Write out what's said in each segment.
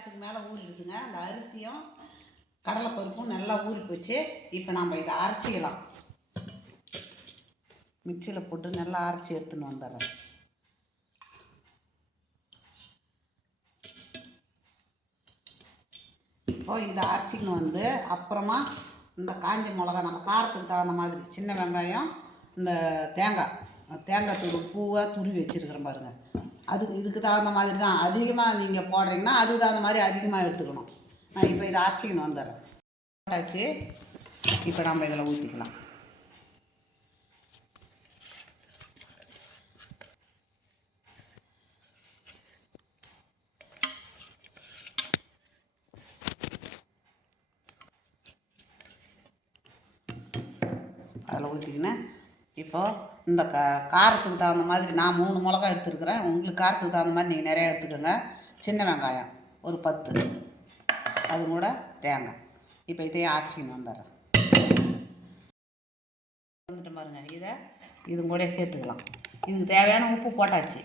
அதுக்கு மேலே ஊறிடுதுங்க அந்த அரிசியும் கடலைப்பருப்பும் நல்லா ஊறி போச்சு. இப்போ நம்ம இதை அரைச்சிக்கலாம். மிக்சியில் போட்டு நல்லா அரைச்சி எடுத்துன்னு வந்துடுறேன். இப்போ இதை அரைச்சிக்கின்னு வந்து அப்புறமா இந்த காஞ்ச மிளகா நம்ம காரத்துக்கு தகுந்த மாதிரி சின்ன வெங்காயம் இந்த தேங்காய் தேங்காய் தூள் பூவாக துருவி வச்சுருக்கிறேன் பாருங்கள் அதுக்கு இதுக்கு தகுந்த மாதிரி தான் அதிகமாக நீங்கள் போடுறீங்கன்னா அதுக்கு தகுந்த மாதிரி அதிகமாக எடுத்துக்கணும். நான் இப்போ இதை அரைச்சிக்கின்னு வந்துடுறேன் போட்டாச்சு இப்போ நம்ம இதில் ஊற்றிக்கலாம் அதில் ஊற்றிக்கினேன் இப்போது இந்த க காரத்துக்கு தகுந்த மாதிரி நான் மூணு மிளகா எடுத்துருக்குறேன். உங்களுக்கு காரத்துக்கு தகுந்த மாதிரி நீங்கள் நிறையா எடுத்துக்கோங்க. சின்ன வெங்காயம் ஒரு பத்து. அது கூட தேங்காய். இப்போ இதையும் அரைச்சின்னு வந்துடுறேன். வந்துட்டு பாருங்க இதை இது கூட சேர்த்துக்கலாம். இதுக்கு தேவையான உப்பு போட்டாச்சு.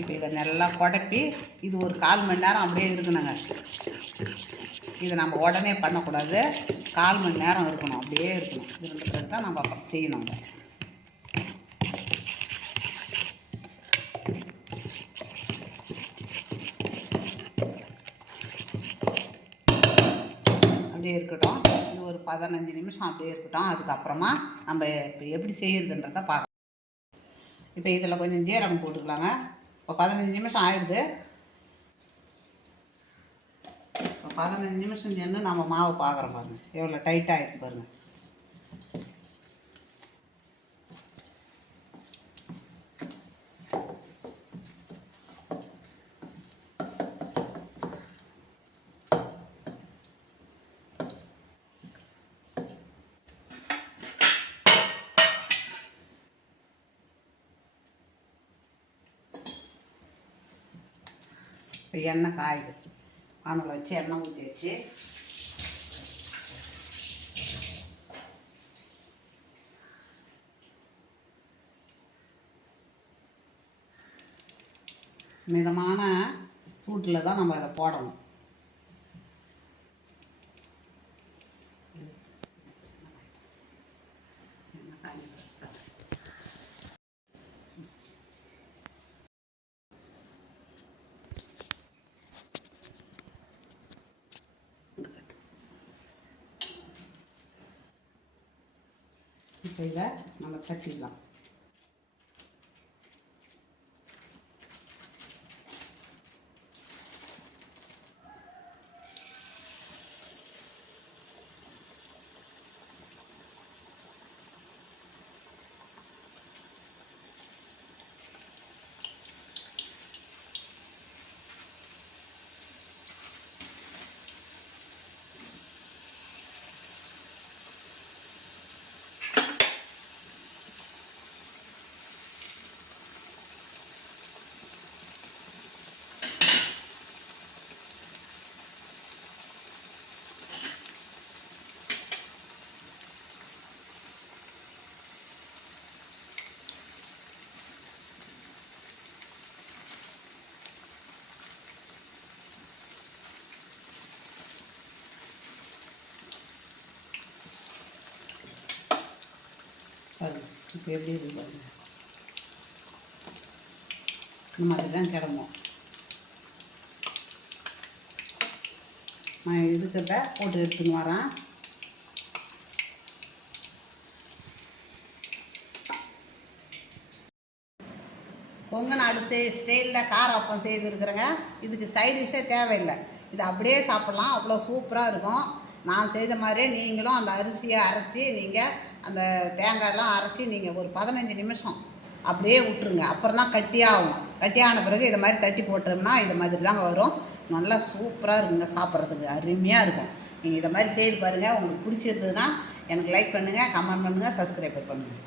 இப்போ இதை நல்லா குடப்பி இது ஒரு கால் மணி நேரம் அப்படியே இருக்கணுங்க. இதை நம்ம உடனே பண்ணக்கூடாது. கால் மணி நேரம் இருக்கணும் அப்படியே இருக்கணும். இருந்த பிறகு தான் நம்ம அப்புறம் செய்யணும் அப்படியே இருக்கட்டும். இது ஒரு பதினஞ்சு நிமிஷம் அப்படியே இருக்கட்டும். அதுக்கப்புறமா நம்ம இப்போ எப்படி செய்கிறதுன்றதை பார்க்கலாம். இப்போ இதில் கொஞ்சம் ஜீரகம் போட்டுக்கலாங்க. இப்போ பதினஞ்சு நிமிஷம் ஆயிடுது. இப்போ பதினஞ்சு நிமிஷம் நின்று நம்ம மாவு பார்க்குறோம் பாருங்கள் எவ்வளோ டைட்டாக ஆகிடுச்சு பாருங்கள் இப்போ எண்ணெய் காயுது. வானலை வச்சு எண்ணெய் ஊற்றி வச்சு. மிதமான சூட்டில் தான் நம்ம அதை போடணும் எண்ணெய் காயுது. இப்போ இதை நம்ம தட்டிடலாம் பாருங்க இப்போ எப்படி இருக்கு பாருங்க. இந்த மாதிரி தான் கிடம்போம் நான் இதுக்கிட்ட போட்டு எடுத்துன்னு வரேன். பொங்க நாடு செய் ஸ்டைலில் கார அப்பம் செய்திருக்கிறேங்க. இதுக்கு சைடு டிஷ்ஷே தேவையில்லை. இது அப்படியே சாப்பிட்லாம். அவ்வளோ சூப்பராக இருக்கும். நான் செய்த மாதிரியே நீங்களும் அந்த அரிசியை அரைச்சி நீங்கள் அந்த தேங்காயெல்லாம் அரைச்சி நீங்கள் ஒரு பதினஞ்சு நிமிஷம் அப்படியே விட்டுருங்க. அப்புறம் தான் கட்டியாகும். கட்டியான பிறகு இதை மாதிரி தட்டி போட்டோம்னா இது மாதிரி தாங்க வரும். நல்லா சூப்பராக இருக்குங்க சாப்பிட்றதுக்கு. அருமையாக இருக்கும். நீங்கள் இதை மாதிரி செய்து பாருங்கள் உங்களுக்கு பிடிச்சிருந்ததுன்னா எனக்கு லைக் பண்ணுங்கள் கமெண்ட் பண்ணுங்கள் சப்ஸ்கிரைப் பண்ணுங்கள்